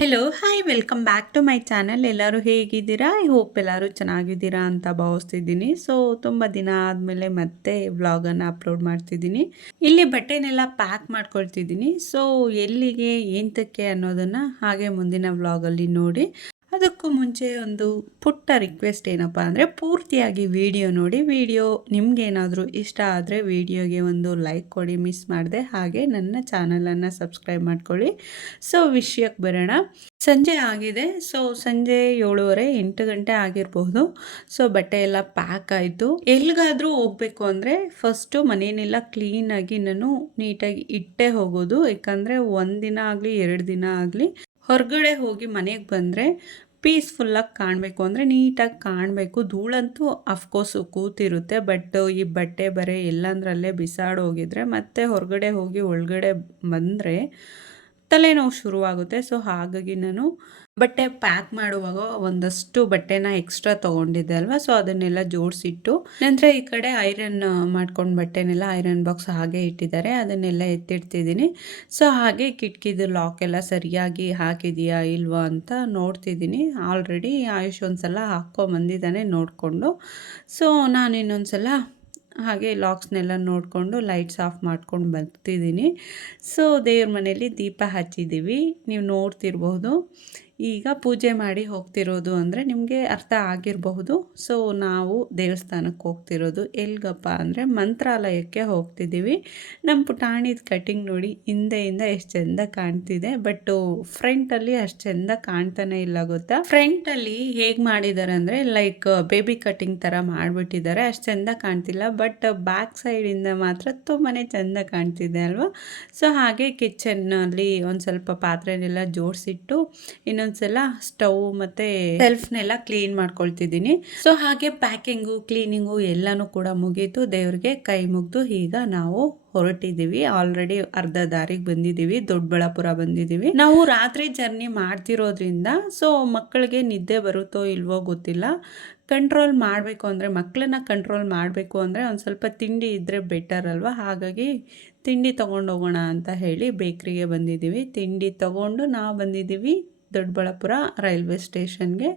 Hello hi welcome back to my channel. ಎಲ್ಲರೂ ಹೇಗಿದ್ದೀರಾ? I hope ಎಲ್ಲರೂ ಚೆನ್ನಾಗಿದ್ದೀರಾ ಅಂತ ಭಾವಿಸ್ತಿದ್ದೀನಿ. ಸೊ ತುಂಬ ದಿನ ಆದಮೇಲೆ ಮತ್ತೆ ವ್ಲಾಗನ್ನು ಅಪ್ಲೋಡ್ ಮಾಡ್ತಿದ್ದೀನಿ. ಇಲ್ಲಿ ಬಟ್ಟೆನೆಲ್ಲ ಪ್ಯಾಕ್ ಮಾಡ್ಕೊಳ್ತಿದ್ದೀನಿ. ಸೊ ಎಲ್ಲಿಗೆ ಏಂತಕ್ಕೆ ಅನ್ನೋದನ್ನು ಹಾಗೆ ಮುಂದಿನ ವ್ಲಾಗಲ್ಲಿ ನೋಡಿ. ಅದಕ್ಕೂ ಮುಂಚೆ ಒಂದು ಪುಟ್ಟ ರಿಕ್ವೆಸ್ಟ್ ಏನಪ್ಪ ಅಂದರೆ ಪೂರ್ತಿಯಾಗಿ ವಿಡಿಯೋ ನೋಡಿ. ವಿಡಿಯೋ ನಿಮಗೇನಾದರೂ ಇಷ್ಟ ಆದರೆ ವಿಡಿಯೋಗೆ ಒಂದು ಲೈಕ್ ಕೊಡಿ, ಮಿಸ್ ಮಾಡಿದೆ. ಹಾಗೆ ನನ್ನ ಚಾನಲನ್ನು ಸಬ್ಸ್ಕ್ರೈಬ್ ಮಾಡ್ಕೊಳ್ಳಿ. ಸೊ ವಿಷಯಕ್ಕೆ ಬರೋಣ. ಸಂಜೆ ಆಗಿದೆ. ಸೊ ಸಂಜೆ 7:30 8 ಗಂಟೆ ಆಗಿರಬಹುದು. ಸೊ ಬಟ್ಟೆ ಎಲ್ಲ ಪ್ಯಾಕ್ ಆಯಿತು. ಎಲ್ಲಿಗಾದರೂ ಹೋಗಬೇಕು ಅಂದರೆ ಫಸ್ಟು ಮನೆಯನ್ನೆಲ್ಲ ಕ್ಲೀನಾಗಿ ನಾನು ನೀಟಾಗಿ ಇಟ್ಟೇ ಹೋಗೋದು. ಯಾಕಂದರೆ ಒಂದಿನ ಆಗಲಿ 2 ದಿನ ಆಗಲಿ ಹೊರಗಡೆ ಹೋಗಿ ಮನೆಗೆ ಬಂದರೆ ಪೀಸ್ಫುಲ್ಲಾಗಿ ಕಾಣಬೇಕು, ಅಂದರೆ ನೀಟಾಗಿ ಕಾಣಬೇಕು. ಧೂಳಂತೂ ಅಫ್ಕೋರ್ಸು ಕೂತಿರುತ್ತೆ. ಬಟ್ ಈ ಬಟ್ಟೆ ಬರೆ ಎಲ್ಲಂದ್ರಲ್ಲೇ ಬಿಸಾಡೋಗಿದ್ರೆ ಮತ್ತೆ ಹೊರಗಡೆ ಹೋಗಿ ಒಳಗಡೆ ಬಂದರೆ ತಲೆನೋವು ಶುರುವಾಗುತ್ತೆ. ಸೊ ಹಾಗಾಗಿ ನಾನು ಬಟ್ಟೆ ಪ್ಯಾಕ್ ಮಾಡುವಾಗ ಒಂದಷ್ಟು ಬಟ್ಟೆನ ಎಕ್ಸ್ಟ್ರಾ ತೊಗೊಂಡಿದ್ದೆ ಅಲ್ವಾ, ಸೊ ಅದನ್ನೆಲ್ಲ ಜೋಡಿಸಿಟ್ಟು ನಂತರ ಈ ಕಡೆ ಐರನ್ ಮಾಡ್ಕೊಂಡು ಬಟ್ಟೆನೆಲ್ಲ ಐರನ್ ಬಾಕ್ಸ್ ಹಾಗೆ ಇಟ್ಟಿದ್ದಾರೆ, ಅದನ್ನೆಲ್ಲ ಎತ್ತಿಡ್ತಿದ್ದೀನಿ. ಸೊ ಹಾಗೆ ಕಿಟಕಿದು ಲಾಕ್ ಎಲ್ಲ ಸರಿಯಾಗಿ ಹಾಕಿದೆಯಾ ಇಲ್ವಾ ಅಂತ ನೋಡ್ತಿದ್ದೀನಿ. ಆಲ್ರೆಡಿ ಆಯುಷ್ ಒಂದ್ಸಲ ಹಾಕ್ಕೊಂಬಂದಿದ್ದಾನೆ ನೋಡಿಕೊಂಡು. ಸೊ ನಾನು ಇನ್ನೊಂದ್ಸಲ ಹಾಗೆ ಲಾಕ್ಸ್ನೆಲ್ಲ ನೋಡಿಕೊಂಡು ಲೈಟ್ಸ್ ಆಫ್ ಮಾಡ್ಕೊಂಡು ಬರ್ತಿದ್ದೀನಿ. ಸೊ ದೇವ್ರ ಮನೆಯಲ್ಲಿ ದೀಪ ಹಚ್ಚಿದ್ದೀವಿ, ನೀವು ನೋಡ್ತಿರ್ಬೋದು. ಈಗ ಪೂಜೆ ಮಾಡಿ ಹೋಗ್ತಿರೋದು ಅಂದರೆ ನಿಮಗೆ ಅರ್ಥ ಆಗಿರಬಹುದು. ಸೊ ನಾವು ದೇವಸ್ಥಾನಕ್ಕೆ ಹೋಗ್ತಿರೋದು ಎಲ್ಗಪ್ಪ ಅಂದರೆ ಮಂತ್ರಾಲಯಕ್ಕೆ ಹೋಗ್ತಿದ್ದೀವಿ. ನಮ್ಮ ಪುಟಾಣಿದ ಕಟಿಂಗ್ ನೋಡಿ, ಹಿಂದೆಯಿಂದ ಎಷ್ಟು ಚೆಂದ ಕಾಣ್ತಿದೆ. ಬಟ್ ಫ್ರಂಟಲ್ಲಿ ಅಷ್ಟು ಚೆಂದ ಕಾಣ್ತಾನೆ ಇಲ್ಲ ಗೊತ್ತಾ. ಫ್ರಂಟಲ್ಲಿ ಹೇಗೆ ಮಾಡಿದ್ದಾರೆ ಅಂದರೆ ಲೈಕ್ ಬೇಬಿ ಕಟಿಂಗ್ ಥರ ಮಾಡಿಬಿಟ್ಟಿದ್ದಾರೆ, ಅಷ್ಟು ಚೆಂದ ಕಾಣ್ತಿಲ್ಲ. ಬಟ್ ಬ್ಯಾಕ್ ಸೈಡಿಂದ ಮಾತ್ರ ತುಂಬಾ ಚೆಂದ ಕಾಣ್ತಿದೆ ಅಲ್ವಾ. ಸೊ ಹಾಗೆ ಕಿಚನ್ನಲ್ಲಿ ಒಂದು ಸ್ವಲ್ಪ ಪಾತ್ರೆನೆಲ್ಲ ಜೋಡಿಸಿಟ್ಟು ಇನ್ನೊಂದ್ಸಲ ಸ್ಟವ್ ಮತ್ತು ಸೆಲ್ಫ್ನೆಲ್ಲ ಕ್ಲೀನ್ ಮಾಡ್ಕೊಳ್ತಿದ್ದೀನಿ. ಸೊ ಹಾಗೆ ಪ್ಯಾಕಿಂಗು ಕ್ಲೀನಿಂಗು ಎಲ್ಲನೂ ಕೂಡ ಮುಗೀತು. ದೇವ್ರಿಗೆ ಕೈ ಮುಗಿದು ಈಗ ನಾವು ಹೊರಟಿದ್ದೀವಿ. ಆಲ್ರೆಡಿ ಅರ್ಧ ದಾರಿಗೆ ಬಂದಿದ್ದೀವಿ, ದೊಡ್ಡಬಳ್ಳಾಪುರ ಬಂದಿದ್ದೀವಿ. ನಾವು ರಾತ್ರಿ ಜರ್ನಿ ಮಾಡ್ತಿರೋದ್ರಿಂದ ಸೊ ಮಕ್ಕಳಿಗೆ ನಿದ್ದೆ ಬರುತ್ತೋ ಇಲ್ವೋ ಗೊತ್ತಿಲ್ಲ. ಕಂಟ್ರೋಲ್ ಮಾಡಬೇಕು ಅಂದರೆ, ಮಕ್ಕಳನ್ನ ಕಂಟ್ರೋಲ್ ಮಾಡಬೇಕು ಅಂದರೆ ಒಂದು ಸ್ವಲ್ಪ ತಿಂಡಿ ಇದ್ದರೆ ಬೆಟರ್ ಅಲ್ವಾ. ಹಾಗಾಗಿ ತಿಂಡಿ ತೊಗೊಂಡು ಹೋಗೋಣ ಅಂತ ಹೇಳಿ ಬೇಕ್ರಿಗೆ ಬಂದಿದ್ದೀವಿ. ತಿಂಡಿ ತೊಗೊಂಡು ನಾವು ಬಂದಿದ್ದೀವಿ ದೊಡ್ಡಬಳ್ಳಾಪುರ ರೈಲ್ವೆ ಸ್ಟೇಷನ್ಗೆ.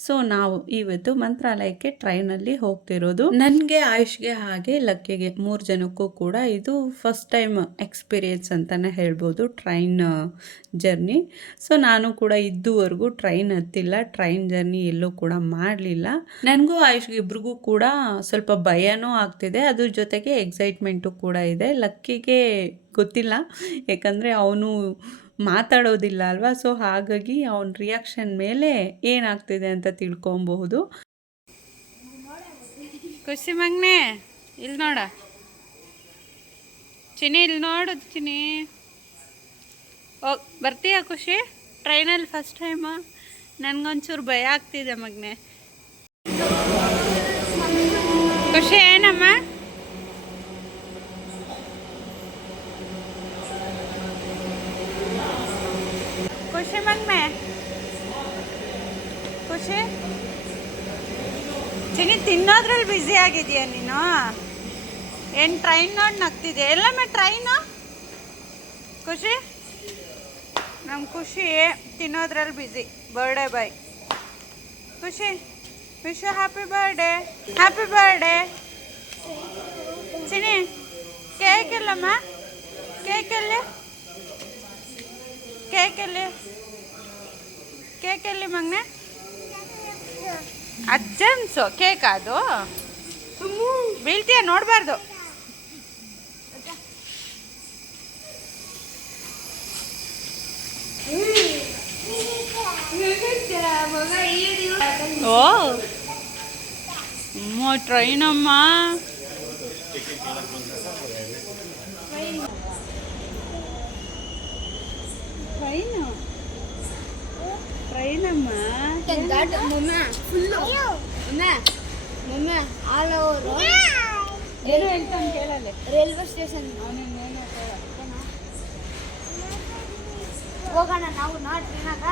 ಸೊ ನಾವು ಇವತ್ತು ಮಂತ್ರಾಲಯಕ್ಕೆ ಟ್ರೈನಲ್ಲಿ ಹೋಗ್ತಿರೋದು. ನನಗೆ ಆಯುಷ್ಗೆ ಹಾಗೆ ಲಕ್ಕಿಗೆ 3 ಜನಕ್ಕೂ ಕೂಡ ಇದು ಫಸ್ಟ್ ಟೈಮ್ ಎಕ್ಸ್ಪೀರಿಯನ್ಸ್ ಅಂತಲೇ ಹೇಳ್ಬೋದು ಟ್ರೈನ್ ಜರ್ನಿ. ಸೊ ನಾನು ಕೂಡ ಇದುವರೆಗೂ ಟ್ರೈನ್ ಹತ್ತಿಲ್ಲ, ಟ್ರೈನ್ ಜರ್ನಿ ಎಲ್ಲೂ ಕೂಡ ಮಾಡಲಿಲ್ಲ. ನನಗೂ ಆಯುಷ್ಗೆ ಇಬ್ರಿಗೂ ಕೂಡ ಸ್ವಲ್ಪ ಭಯನೂ ಆಗ್ತಿದೆ, ಅದ್ರ ಜೊತೆಗೆ ಎಕ್ಸೈಟ್ಮೆಂಟು ಕೂಡ ಇದೆ. ಲಕ್ಕಿಗೆ ಗೊತ್ತಿಲ್ಲ, ಯಾಕಂದರೆ ಅವನು ಮಾತಾಡೋದಿಲ್ಲ ಅಲ್ವಾ. ಸೊ ಹಾಗಾಗಿ ಅವನ ರಿಯಾಕ್ಷನ್ ಮೇಲೆ ಏನಾಗ್ತಿದೆ ಅಂತ ತಿಳ್ಕೊಬಹುದು. ಖುಷಿ ಮಗ್ನೆ ಇಲ್ಲಿ ನೋಡ, ಚಿನಿ ಇಲ್ಲಿ ನೋಡು ಚಿನಿ. ಬರ್ತೀಯಾ ಖುಷಿ? ಟ್ರೈನಲ್ಲಿ ಫಸ್ಟ್ ಟೈಮ, ನನಗೊಂಚೂರು ಭಯ ಆಗ್ತಿದೆ ಮಗ್ನೆ. ಖುಷಿ ಏನಮ್ಮ? ಖುಷಿ ಮಗ್ನೆ, ಖುಷಿ ಚಿನಿ ತಿನ್ನೋದ್ರಲ್ಲಿ ಬ್ಯುಸಿ ಆಗಿದೆಯಾ ನೀನು? ಏನು ಟ್ರೈನ್ ನೋಡಿ ನಗ್ತಿದೆ ಎಲ್ಲಮ್ಮ ಟ್ರೈನು? ಖುಷಿ ನಮ್ಮ ಖುಷಿ ತಿನ್ನೋದ್ರಲ್ಲಿ busy. Birthday boy Khushi, wish you happy birthday. Happy birthday Chini. Cake ಎಲ್ಲಮ್ಮ? ಕೇಕಲ್ಲಿ ಕೇಕಲ್ಲಿ ಕೇಕಲ್ಲಿ ಮಗ್ನೆ? ಅಜ್ಜನ್ಸು ಕೇಕ್ ಅದು ಬೀಳ್ತೀಯ, ನೋಡಬಾರ್ದು. ಓ ಟ್ರೈನಮ್ಮ, ಟ್ರೈನು ಟ್ರೈನಮ್ಮ. ಏನು ಹೇಳ್ತಾನೆ ಕೇಳಲ್ಲ. ರೈಲ್ವೆ ಸ್ಟೇಷನ್ ಹೋಗೋಣ ನಾವು ಟ್ರೈನಾಗ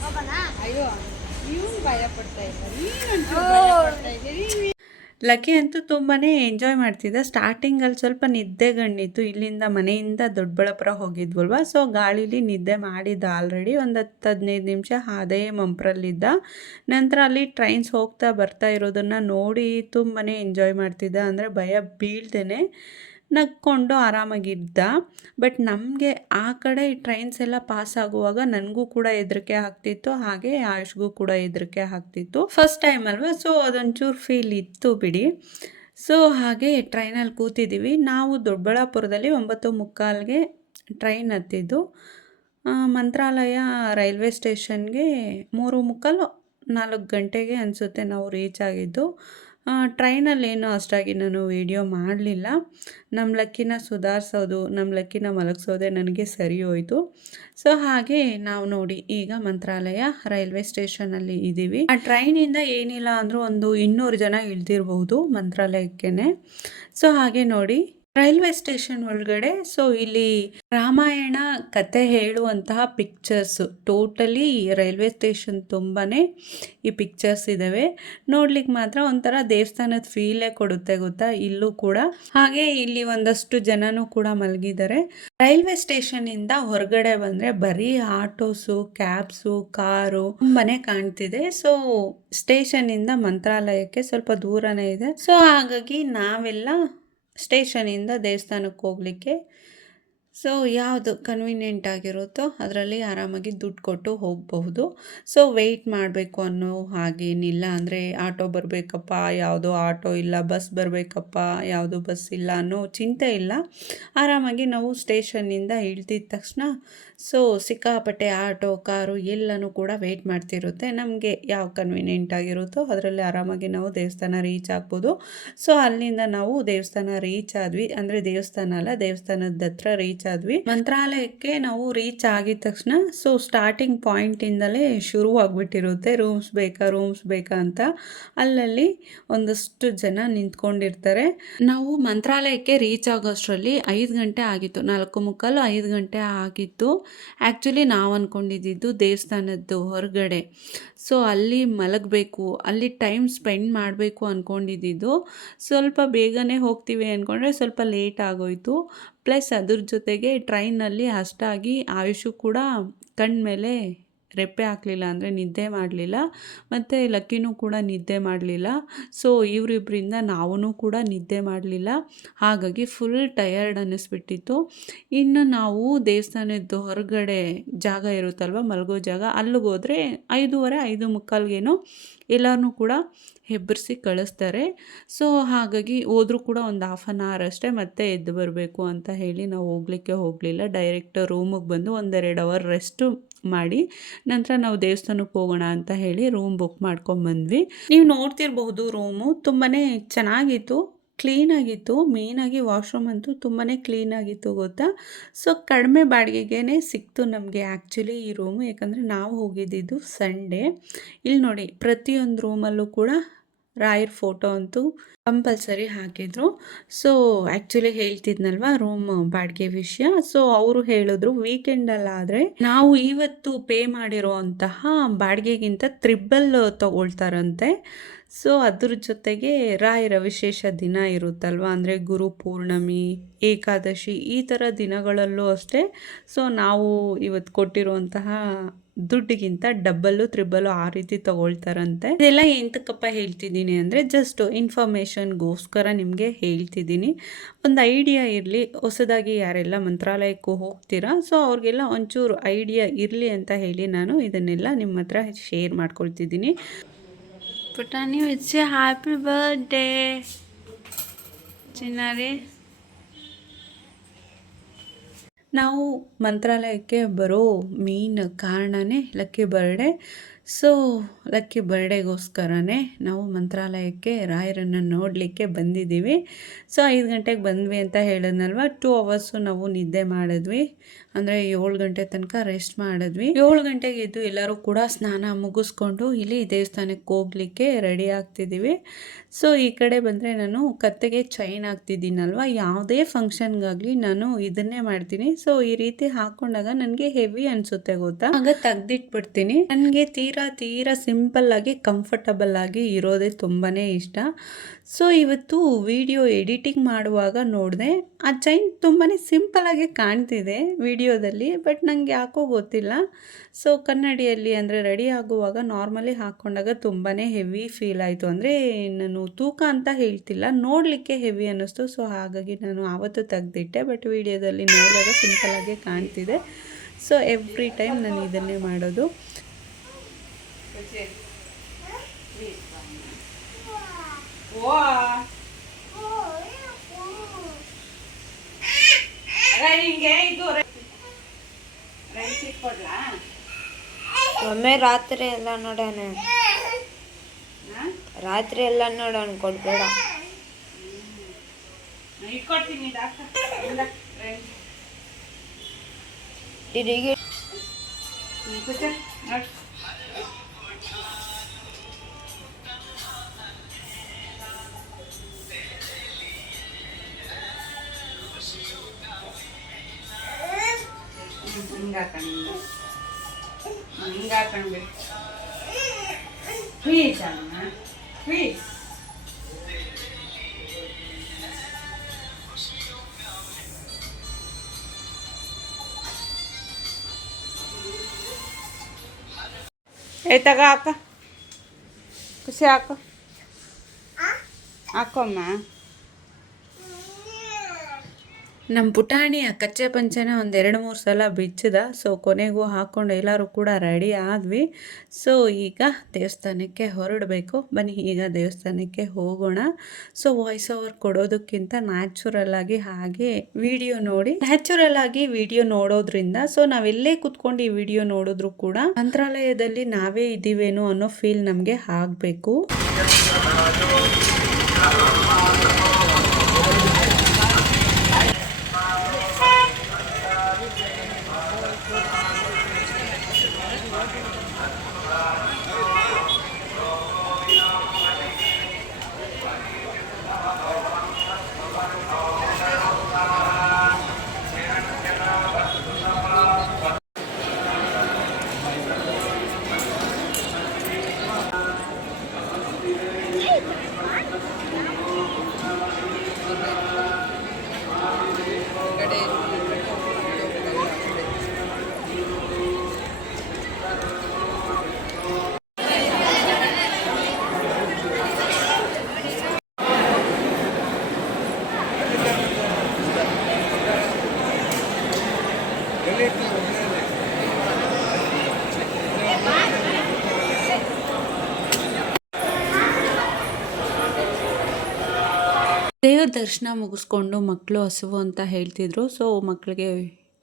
ಹೋಗೋಣ. ಅಯ್ಯೋ ನೀವು ಭಯ ಪಡ್ತಾ ಇಲ್ಲ, ನೀನು ಭಯ ಪಡ್ತಾ ಇದ್ದೀರಿ. ಲಕ್ಕಿ ಅಂತೂ ತುಂಬಾ ಎಂಜಾಯ್ ಮಾಡ್ತಿದ್ದ. ಸ್ಟಾರ್ಟಿಂಗಲ್ಲಿ ಸ್ವಲ್ಪ ನಿದ್ದೆಗಣ್ಣಿತ್ತು. ಇಲ್ಲಿಂದ ಮನೆಯಿಂದ ದೊಡ್ಡಬಳ್ಳಾಪುರ ಹೋಗಿದ್ವಲ್ವ, ಸೊ ಗಾಳೀಲಿ ನಿದ್ದೆ ಮಾಡಿದ್ದ ಆಲ್ರೆಡಿ. ಒಂದು 10-15 ನಿಮಿಷ ಅದೇ ಮಂಪ್ರಲ್ಲಿದ್ದ. ನಂತರ ಅಲ್ಲಿ ಟ್ರೈನ್ಸ್ ಹೋಗ್ತಾ ಬರ್ತಾ ಇರೋದನ್ನು ನೋಡಿ ತುಂಬಾ ಎಂಜಾಯ್ ಮಾಡ್ತಿದ್ದ. ಅಂದರೆ ಭಯ ಬೀಳ್ದೇನೆ ನಕ್ಕೊಂಡು ಆರಾಮಾಗಿದ್ದ. ಬಟ್ ನಮಗೆ ಆ ಕಡೆ ಟ್ರೈನ್ಸ್ ಎಲ್ಲ ಪಾಸ್ ಆಗುವಾಗ ನನಗೂ ಕೂಡ ಹೆದರಿಕೆ ಆಗ್ತಿತ್ತು, ಹಾಗೆ ಆಯುಷ್ಗೂ ಕೂಡ ಹೆದರಿಕೆ ಆಗ್ತಿತ್ತು. ಫಸ್ಟ್ ಟೈಮ್ ಅಲ್ವಾ, ಸೊ ಅದೊಂಚೂರು ಫೀಲ್ ಇತ್ತು ಬಿಡಿ. ಸೊ ಹಾಗೆ ಟ್ರೈನಲ್ಲಿ ಕೂತಿದ್ದೀವಿ ನಾವು. ದೊಡ್ಡಬಳ್ಳಾಪುರದಲ್ಲಿ 9:45ಗೆ ಟ್ರೈನ್ ಹತ್ತಿದ್ದು. ಮಂತ್ರಾಲಯ ರೈಲ್ವೆ ಸ್ಟೇಷನ್ಗೆ 3:45-4 ಗಂಟೆಗೆ ಅನಿಸುತ್ತೆ ನಾವು ರೀಚ್ ಆಗಿದ್ದು. ಟ್ರೈನಲ್ಲೇನು ಅಷ್ಟಾಗಿ ನಾನು ವೀಡಿಯೋ ಮಾಡಲಿಲ್ಲ. ನಮ್ಮ ಲಕ್ಕಿನ ಸುಧಾರಿಸೋದು, ನಮ್ಮ ಲಕ್ಕಿನ ಮಲಗಿಸೋದೇ ನನಗೆ ಸರಿ ಹೋಯಿತು. ಸೊ ಹಾಗೆ ನಾವು ನೋಡಿ ಈಗ ಮಂತ್ರಾಲಯ ರೈಲ್ವೆ ಸ್ಟೇಷನಲ್ಲಿ ಇದ್ದೀವಿ. ಆ ಟ್ರೈನಿಂದ ಏನಿಲ್ಲ ಅಂದರೂ ಒಂದು 200 ಜನ ಇಳ್ದಿರ್ಬೋದು ಮಂತ್ರಾಲಯಕ್ಕೇ. ಸೊ ಹಾಗೆ ನೋಡಿ ರೈಲ್ವೆ ಸ್ಟೇಷನ್ ಒಳಗಡೆ. ಸೊ ಇಲ್ಲಿ ರಾಮಾಯಣ ಕತೆ ಹೇಳುವಂತಹ ಪಿಕ್ಚರ್ಸು ಟೋಟಲಿ ರೈಲ್ವೆ ಸ್ಟೇಷನ್ ತುಂಬಾ ಈ ಪಿಕ್ಚರ್ಸ್ ಇದ್ದಾವೆ. ನೋಡ್ಲಿಕ್ಕೆ ಮಾತ್ರ ಒಂಥರ ದೇವಸ್ಥಾನದ ಫೀಲೇ ಕೊಡುತ್ತೆ ಗೊತ್ತಾ, ಇಲ್ಲೂ ಕೂಡ. ಹಾಗೆ ಇಲ್ಲಿ ಒಂದಷ್ಟು ಜನನೂ ಕೂಡ ಮಲಗಿದ್ದಾರೆ. ರೈಲ್ವೆ ಸ್ಟೇಷನಿಂದ ಹೊರಗಡೆ ಬಂದರೆ ಬರೀ ಆಟೋಸು, ಕ್ಯಾಬ್ಸು, ಕಾರು ತುಂಬಾನೇ ಕಾಣ್ತಿದೆ. ಸೊ ಸ್ಟೇಷನಿಂದ ಮಂತ್ರಾಲಯಕ್ಕೆ ಸ್ವಲ್ಪ ದೂರನೇ ಇದೆ. ಸೊ ಹಾಗಾಗಿ ನಾವೆಲ್ಲ ಸ್ಟೇಷನಿಂದ ದೇವಸ್ಥಾನಕ್ಕೆ ಹೋಗಲಿಕ್ಕೆ ಸೊ ಯಾವುದು ಕನ್ವೀನಿಯೆಂಟ್ ಆಗಿರುತ್ತೋ ಅದರಲ್ಲಿ ಆರಾಮಾಗಿ ದುಡ್ಡು ಕೊಟ್ಟು ಹೋಗಬಹುದು. ಸೊ ವೆಯ್ಟ್ ಮಾಡಬೇಕು ಅನ್ನೋ ಹಾಗೇನಿಲ್ಲ. ಅಂದರೆ ಆಟೋ ಬರಬೇಕಪ್ಪ, ಯಾವುದೋ ಆಟೋ ಇಲ್ಲ, ಬಸ್ ಬರಬೇಕಪ್ಪ, ಯಾವುದೋ ಬಸ್ ಇಲ್ಲ ಅನ್ನೋ ಚಿಂತೆ ಇಲ್ಲ. ಆರಾಮಾಗಿ ನಾವು ಸ್ಟೇಷನ್ನಿಂದ ಇಳ್ದಿದ ತಕ್ಷಣ ಸೊ ಸಿಕ್ಕಾಪಟ್ಟೆ ಆಟೋ, ಕಾರು ಎಲ್ಲನೂ ಕೂಡ ವೆಯ್ಟ್ ಮಾಡ್ತಿರುತ್ತೆ. ನಮಗೆ ಯಾವ ಕನ್ವೀನಿಯೆಂಟ್ ಆಗಿರುತ್ತೋ ಅದರಲ್ಲಿ ಆರಾಮಾಗಿ ನಾವು ದೇವಸ್ಥಾನ ರೀಚ್ ಆಗ್ಬೋದು. ಸೊ ಅಲ್ಲಿಂದ ನಾವು ದೇವಸ್ಥಾನ ರೀಚ್ ಆದ್ವಿ. ಅಂದರೆ ದೇವಸ್ಥಾನ ಅಲ್ಲ, ದೇವಸ್ಥಾನದ ಹತ್ರ ರೀಚ್ ಆದ್ವಿ. ಮಂತ್ರಾಲಯಕ್ಕೆ ನಾವು ರೀಚ್ ಆಗಿದ ತಕ್ಷಣ ಸೊ ಸ್ಟಾರ್ಟಿಂಗ್ ಪಾಯಿಂಟಿಂದಲೇ ಶುರು ಆಗ್ಬಿಟ್ಟಿರುತ್ತೆ. ರೂಮ್ಸ್ ಬೇಕಾ ಅಂತ ಅಲ್ಲಲ್ಲಿ ಒಂದಷ್ಟು ಜನ ನಿಂತ್ಕೊಂಡಿರ್ತಾರೆ. ನಾವು ಮಂತ್ರಾಲಯಕ್ಕೆ ರೀಚ್ ಆಗೋಷ್ಟರಲ್ಲಿ 5 ಗಂಟೆ ಆಗಿತ್ತು. 4:45 5 ಗಂಟೆ ಆಗಿತ್ತು. ಆ್ಯಕ್ಚುಲಿ ನಾವು ಅಂದ್ಕೊಂಡಿದ್ದು ದೇವಸ್ಥಾನದ್ದು ಹೊರಗಡೆ ಸೊ ಅಲ್ಲಿ ಮಲಗಬೇಕು, ಅಲ್ಲಿ ಟೈಮ್ ಸ್ಪೆಂಡ್ ಮಾಡಬೇಕು ಅಂದ್ಕೊಂಡಿದ್ದು. ಸ್ವಲ್ಪ ಬೇಗನೆ ಹೋಗ್ತೀವಿ ಅಂದ್ಕೊಂಡ್ರೆ ಸ್ವಲ್ಪ ಲೇಟ್ ಆಗೋಯಿತು. ಪ್ಲಸ್ ಅದ್ರ ಜೊತೆಗೆ ಟ್ರೈನಲ್ಲಿ ಅಷ್ಟಾಗಿ ಆಯುಷು ಕೂಡ ಕಣ್ಮೇಲೆ ರೆಪ್ಪೆ ಹಾಕಲಿಲ್ಲ, ಅಂದರೆ ನಿದ್ದೆ ಮಾಡಲಿಲ್ಲ. ಮತ್ತು ಲಕ್ಕಿನೂ ಕೂಡ ನಿದ್ದೆ ಮಾಡಲಿಲ್ಲ. ಸೊ ಇವರಿಬ್ಬರಿಂದ ನಾವೂ ಕೂಡ ನಿದ್ದೆ ಮಾಡಲಿಲ್ಲ. ಹಾಗಾಗಿ ಫುಲ್ ಟಯರ್ಡ್ ಅನ್ನಿಸ್ಬಿಟ್ಟಿತ್ತು. ಇನ್ನು ನಾವು ದೇವಸ್ಥಾನದ ಹೊರಗಡೆ ಜಾಗ ಇರುತ್ತಲ್ವ, ಮಲಗೋ ಜಾಗ, ಅಲ್ಲಿಗೆ ಹೋದರೆ 5:30 5:45ಗೇನೋ ಎಲ್ಲರನ್ನೂ ಕೂಡ ಹೆಬ್ಬರಿಸಿ ಕಳಿಸ್ತಾರೆ. ಸೊ ಹಾಗಾಗಿ ಹೋದರೂ ಕೂಡ ಒಂದು 1/2 hour ಅಷ್ಟೇ, ಮತ್ತೆ ಎದ್ದು ಬರಬೇಕು ಅಂತ ಹೇಳಿ ನಾವು ಹೋಗಲಿಕ್ಕೆ ಹೋಗಲಿಲ್ಲ. ಡೈರೆಕ್ಟ್ ರೂಮಿಗೆ ಬಂದು 1-2 hour ರೆಸ್ಟು ಮಾಡಿ ನಂತರ ನಾವು ದೇವಸ್ಥಾನಕ್ಕೆ ಹೋಗೋಣ ಅಂತ ಹೇಳಿ ರೂಮ್ ಬುಕ್ ಮಾಡ್ಕೊಂಡ್ಬಂದ್ವಿ. ನೀವು ನೋಡ್ತಿರ್ಬಹುದು ರೂಮು ತುಂಬಾ ಚೆನ್ನಾಗಿತ್ತು, ಕ್ಲೀನಾಗಿತ್ತು. ಮೇಯ್ನಾಗಿ ವಾಶ್ರೂಮ್ ಅಂತೂ ತುಂಬಾ ಕ್ಲೀನಾಗಿತ್ತು ಗೊತ್ತಾ. ಸೊ ಕಡಿಮೆ ಬಾಡಿಗೆಗೇ ಸಿಕ್ತು ನಮಗೆ ಆ್ಯಕ್ಚುಲಿ ಈ ರೂಮು. ಯಾಕಂದರೆ ನಾವು ಹೋಗಿದ್ದಿದ್ದು ಸಂಡೇ. ಇಲ್ಲಿ ನೋಡಿ ಪ್ರತಿಯೊಂದು ರೂಮಲ್ಲೂ ಕೂಡ ರಾಯರ್ ಫೋಟೋ ಅಂತೂ ಕಂಪಲ್ಸರಿ ಹಾಕಿದ್ರು. ಸೊ ಆ್ಯಕ್ಚುಲಿ ಹೇಳ್ತಿದ್ನಲ್ವ ರೂಮ್ ಬಾಡಿಗೆ ವಿಷಯ. ಸೊ ಅವರು ಹೇಳಿದ್ರು ವೀಕೆಂಡಲ್ಲಾದರೆ ನಾವು ಇವತ್ತು ಪೇ ಮಾಡಿರೋಂತಹ ಬಾಡಿಗೆಗಿಂತ 3 ತಗೊಳ್ತಾರಂತೆ. ಸೊ ಅದ್ರ ಜೊತೆಗೆ ರಾಯರ ವಿಶೇಷ ದಿನ ಇರುತ್ತಲ್ವ, ಅಂದರೆ ಗುರು ಪೂರ್ಣಮಿ, ಏಕಾದಶಿ ಈ ಥರ ದಿನಗಳಲ್ಲೂ ಅಷ್ಟೇ. ಸೊ ನಾವು ಇವತ್ತು ಕೊಟ್ಟಿರುವಂತಹ ದುಡ್ಡಿಗಿಂತ 2-3 ಆ ರೀತಿ ತಗೊಳ್ತಾರಂತೆ. ಇದೆಲ್ಲ ಎಂತಕ್ಕಪ್ಪ ಹೇಳ್ತಿದ್ದೀನಿ ಅಂದರೆ ಜಸ್ಟ್ ಇನ್ಫಾರ್ಮೇಷನ್ಗೋಸ್ಕರ ನಿಮಗೆ ಹೇಳ್ತಿದ್ದೀನಿ. ಒಂದು ಐಡಿಯಾ ಇರಲಿ, ಹೊಸದಾಗಿ ಯಾರೆಲ್ಲ ಮಂತ್ರಾಲಯಕ್ಕೂ ಹೋಗ್ತೀರಾ ಸೊ ಅವ್ರಿಗೆಲ್ಲ ಒಂಚೂರು ಐಡಿಯಾ ಇರಲಿ ಅಂತ ಹೇಳಿ ನಾನು ಇದನ್ನೆಲ್ಲ ನಿಮ್ಮ ಹತ್ರ ಶೇರ್ ಮಾಡ್ಕೊಳ್ತಿದ್ದೀನಿ. ಪುಟಾಣಿ ವಿಚ್ ಹ್ಯಾಪಿ ಬರ್ಡೇ ಚಿನ್ನಾರಿ. ನಾವು ಮಂತ್ರಾಲಯಕ್ಕೆ ಬರೋ ಮೇನ್ ಕಾರಣನೇ ಲಕ್ಕಿ ಬರ್ಡೇ. ಸೊ ಲಕ್ಕಿ ಬರ್ಡೇಗೋಸ್ಕರನೇ ನಾವು ಮಂತ್ರಾಲಯಕ್ಕೆ ರಾಯರನ್ನು ನೋಡಲಿಕ್ಕೆ ಬಂದಿದ್ದೀವಿ. ಸೊ 5 ಗಂಟೆಗೆ ಬಂದ್ವಿ ಅಂತ ಹೇಳಿದ್ನಲ್ವ, 2 hours ನಾವು ನಿದ್ದೆ ಮಾಡಿದ್ವಿ. ಅಂದರೆ 7 ಗಂಟೆ ತನಕ ರೆಸ್ಟ್ ಮಾಡಿದ್ವಿ. 7 ಗಂಟೆಗೆ ಎದ್ದು ಎಲ್ಲರೂ ಕೂಡ ಸ್ನಾನ ಮುಗಿಸ್ಕೊಂಡು ಇಲ್ಲಿ ದೇವಸ್ಥಾನಕ್ಕೆ ಹೋಗ್ಲಿಕ್ಕೆ ರೆಡಿ ಆಗ್ತಿದ್ದೀವಿ. ಸೊ ಈ ಕಡೆ ಬಂದರೆ ನಾನು ಕತ್ತೆಗೆ ಚೈನ್ ಹಾಕ್ತಿದ್ದೀನಲ್ವ, ಯಾವುದೇ ಫಂಕ್ಷನ್ಗಾಗಲಿ ನಾನು ಇದನ್ನೇ ಮಾಡ್ತೀನಿ. ಸೊ ಈ ರೀತಿ ಹಾಕ್ಕೊಂಡಾಗ ನನಗೆ ಹೆವಿ ಅನಿಸುತ್ತೆ ಗೊತ್ತಾ, ಆಗ ತೆಗ್ದಿಟ್ಬಿಡ್ತೀನಿ. ನನಗೆ ತೀರಾ ತೀರಾ ಸಿಂಪಲ್ಲಾಗಿ ಕಂಫರ್ಟಬಲ್ಲಾಗಿ ಇರೋದೇ ತುಂಬಾ ಇಷ್ಟ. ಸೊ ಇವತ್ತು ವಿಡಿಯೋ ಎಡಿಟಿಂಗ್ ಮಾಡುವಾಗ ನೋಡಿದೆ, ಆ ಚೈನ್ ತುಂಬಾ ಸಿಂಪಲ್ಲಾಗಿ ಕಾಣ್ತಿದೆ ವಿಡಿಯೋದಲ್ಲಿ, ಬಟ್ ನನಗೆ ಯಾಕೋ ಗೊತ್ತಿಲ್ಲ. ಸೊ ಕನ್ನಡಿಯಲ್ಲಿ ಅಂದರೆ ರೆಡಿ ಆಗುವಾಗ ನಾರ್ಮಲಿ ಹಾಕ್ಕೊಂಡಾಗ ತುಂಬಾ ಹೆವಿ ಫೀಲ್ ಆಯಿತು. ಅಂದರೆ ನಾನು ತೂಕ ಅಂತ ಹೇಳ್ತಿಲ್ಲ, ನೋಡಲಿಕ್ಕೆ ಹೆವಿ ಅನ್ನಿಸ್ತು. ಸೊ ಹಾಗಾಗಿ ನಾನು ಆವತ್ತು ತೆಗೆದಿಟ್ಟೆ, ಬಟ್ ವಿಡಿಯೋದಲ್ಲಿ ನೋಡಿದಾಗ ಸಿಂಪಲ್ಲಾಗಿ ಕಾಣ್ತಿದೆ. ಸೊ ಎವ್ರಿ ಟೈಮ್ ನಾನು ಇದನ್ನೇ ಮಾಡೋದು. ಒಮ್ಮೆ ರಾತ್ರಿ ಎಲ್ಲ ನೋಡೋಣ, ರಾತ್ರಿ ಎಲ್ಲ ನೋಡೋಣ, ಕೊಡ್ಬೇಡ. ತಿರುಗಿ ಹಿಂಗಾಕಣ್ಬೇಕು ಪ್ಲೀಸ್ ಅಮ್ಮ ಪ್ಲೀಸ್. ತಗ ಹಾಕ, ಖುಷಿ ಹಾಕು, ಹಾಕಮ್ಮ. ನಮ್ಮ ಪುಟಾಣಿ ಆ ಕಚ್ಚೆ ಪಂಚೆನ ಒಂದು 2-3 ಸಲ ಬಿಚ್ಚಿದ. ಸೊ ಕೊನೆಗೂ ಹಾಕ್ಕೊಂಡು ಎಲ್ಲರೂ ಕೂಡ ರೆಡಿ ಆದ್ವಿ. ಸೊ ಈಗ ದೇವಸ್ಥಾನಕ್ಕೆ ಹೊರಡಬೇಕು. ಬನ್ನಿ ಈಗ ದೇವಸ್ಥಾನಕ್ಕೆ ಹೋಗೋಣ. ಸೊ ವಾಯ್ಸ್ ಓವರ್ ಕೊಡೋದಕ್ಕಿಂತ ನ್ಯಾಚುರಲ್ ಆಗಿ ಹಾಗೆ ವಿಡಿಯೋ ನೋಡಿ, ನ್ಯಾಚುರಲ್ ಆಗಿ ವಿಡಿಯೋ ನೋಡೋದ್ರಿಂದ ಸೊ ನಾವೆಲ್ಲೇ ಕುತ್ಕೊಂಡು ಈ ವಿಡಿಯೋ ನೋಡಿದ್ರು ಕೂಡ ಮಂತ್ರಾಲಯದಲ್ಲಿ ನಾವೇ ಇದ್ದೀವೇನೋ ಅನ್ನೋ ಫೀಲ್ ನಮಗೆ ಆಗಬೇಕು. ದೇವ್ರ ದರ್ಶನ ಮುಗಿಸ್ಕೊಂಡು ಮಕ್ಕಳು ಹಸಿವು ಅಂತ ಹೇಳ್ತಿದ್ರು. ಸೊ ಮಕ್ಕಳಿಗೆ